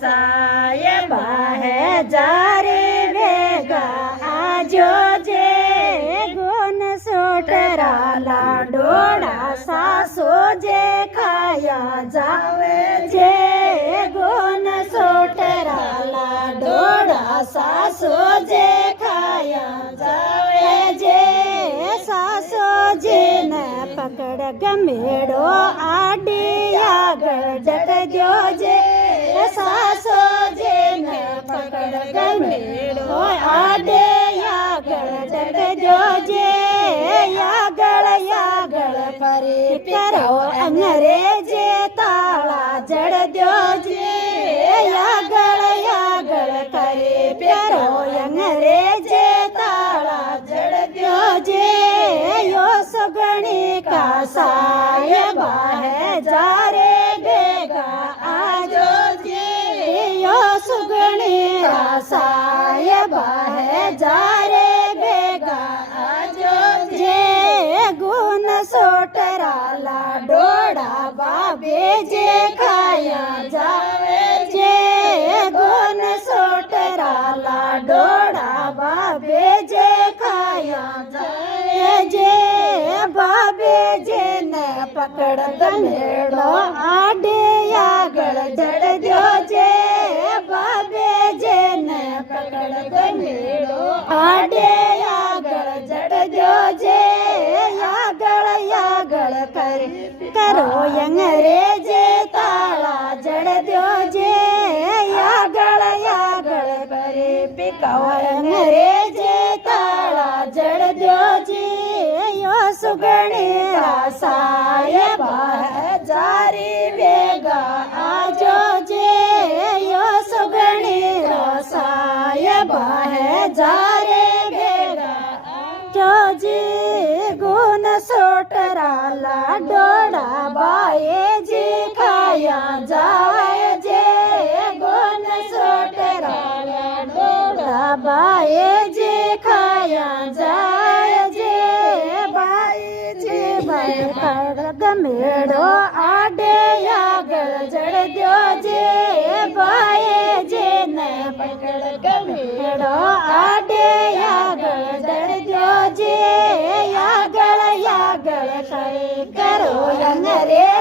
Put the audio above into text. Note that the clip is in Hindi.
साहेबा है जारे वेगा आजो जे गुण सोटरा लाडोड़ा सासो जे खाया जावे जे गुण सोटरा लाडोड़ा सासो जे खाया जावे जे सासो जे ने पकड़ गमेड़ो आडिया गड़क जो जे सासो जे ने पकड़ गमेड़ो आडिया गड़क जो जे यागड़ परे प्यारो अंग्रेजे ताला जड़ दो जे यागड़ करे प्यारो अंग्रेजे ताला जड़ दो जे यो सुगणी का साहेबा है जारे बेगा आजो जे यो सुगणी का साहेबा है जारे बेगा आजो जे गुण सोटरा लाडोड़ा बाबे जे खाया जावे जे गुण सोटरा लाडोड़ा बाबे जे खाया जावे जे बाबे जे ने पकड़ गनेड़ो आडे यागड़ जड़ दो जे बाबे जे ने पकड़ गनेड़ो आडे यागड़ जड़ दो जे यागड़ करो अंग्रेजे ताला जड़ दो जे यागड़ करे पिकाओ अंग्रेजे ताला जड़ दो जे यो सुगणी साहेबा है जारी बेगा आजो जे यो सुगणी साहेबा है जारे बेगा आजो जे गुण सोटरा लाडोड़ा बाए जे खाया जाए जे गुण सोटरा लाडोड़ा बाए जे खाया जाए जे बाए जे बाए गमेड़ो आडे यागड़ जड़ दो जे बाए जे ने पकड़ गमेड़ो आडे यागड़ जड़ दो जे यागड़ करे करो अंग्रेज